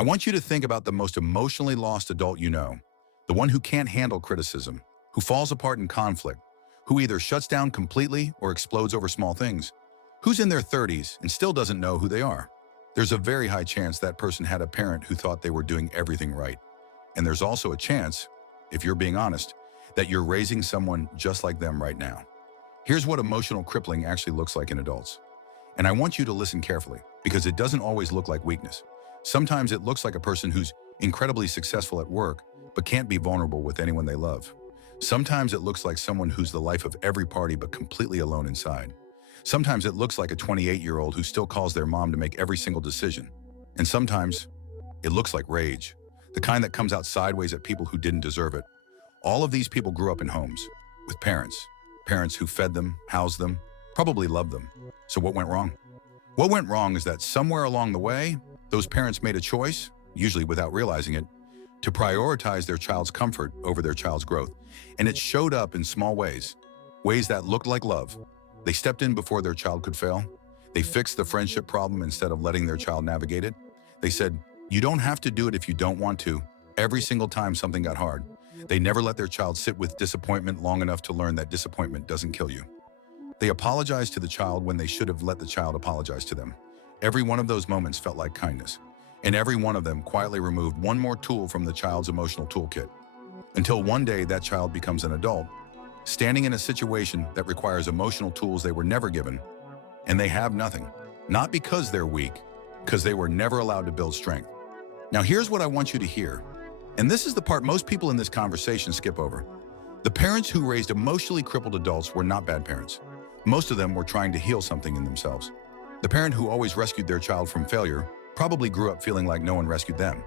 I want you to think about the most emotionally lost adult you know, the one who can't handle criticism, who falls apart in conflict, who either shuts down completely or explodes over small things, who's in their 30s and still doesn't know who they are. There's a very high chance that person had a parent who thought they were doing everything right. And there's also a chance, if you're being honest, that you're raising someone just like them right now. Here's what emotional crippling actually looks like in adults. And I want you to listen carefully, because it doesn't always look like weakness. Sometimes it looks like a person who's incredibly successful at work, but can't be vulnerable with anyone they love. Sometimes it looks like someone who's the life of every party but completely alone inside. Sometimes it looks like a 28-year-old who still calls their mom to make every single decision. And sometimes it looks like rage, the kind that comes out sideways at people who didn't deserve it. All of these people grew up in homes with parents who fed them, housed them, probably loved them. So what went wrong? What went wrong is that somewhere along the way, those parents made a choice, usually without realizing it, to prioritize their child's comfort over their child's growth. And it showed up in small ways that looked like love. They stepped in before their child could fail. They fixed the friendship problem instead of letting their child navigate it. They said, "You don't have to do it if you don't want to," every single time something got hard. They never let their child sit with disappointment long enough to learn that disappointment doesn't kill you. They apologized to the child when they should have let the child apologize to them. Every one of those moments felt like kindness. And every one of them quietly removed one more tool from the child's emotional toolkit. Until one day that child becomes an adult, standing in a situation that requires emotional tools they were never given, and they have nothing. Not because they're weak, because they were never allowed to build strength. Now here's what I want you to hear, and this is the part most people in this conversation skip over. The parents who raised emotionally crippled adults were not bad parents. Most of them were trying to heal something in themselves. The parent who always rescued their child from failure probably grew up feeling like no one rescued them.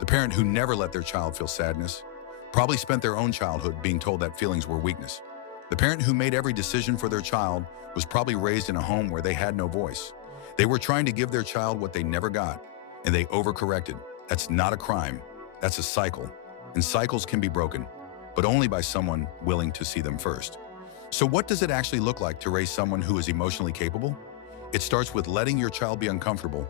The parent who never let their child feel sadness probably spent their own childhood being told that feelings were weakness. The parent who made every decision for their child was probably raised in a home where they had no voice. They were trying to give their child what they never got, and they overcorrected. That's not a crime. That's a cycle. And cycles can be broken, but only by someone willing to see them first. So what does it actually look like to raise someone who is emotionally capable? It starts with letting your child be uncomfortable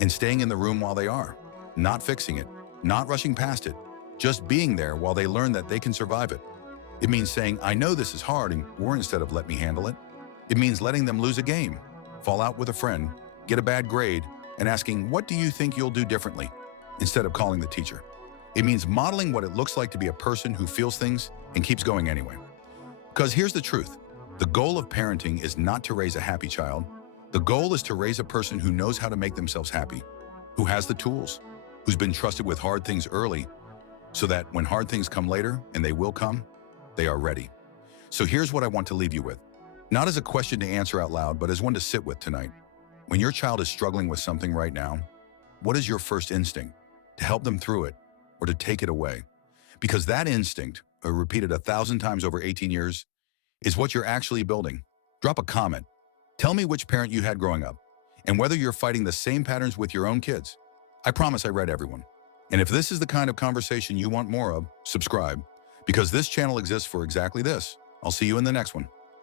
and staying in the room while they are, not fixing it, not rushing past it, just being there while they learn that they can survive it. It means saying, "I know this is hard," or instead of "let me handle it." It means letting them lose a game, fall out with a friend, get a bad grade, and asking, "What do you think you'll do differently?" instead of calling the teacher. It means modeling what it looks like to be a person who feels things and keeps going anyway. Because here's the truth. The goal of parenting is not to raise a happy child. The goal is to raise a person who knows how to make themselves happy, who has the tools, who's been trusted with hard things early, so that when hard things come later, and they will come, they are ready. So here's what I want to leave you with. Not as a question to answer out loud, but as one to sit with tonight. When your child is struggling with something right now, what is your first instinct? To help them through it, or to take it away? Because that instinct, repeated 1,000 times over 18 years, is what you're actually building. Drop a comment. Tell me which parent you had growing up, and whether you're fighting the same patterns with your own kids. I promise I read everyone. And if this is the kind of conversation you want more of, subscribe, because this channel exists for exactly this. I'll see you in the next one.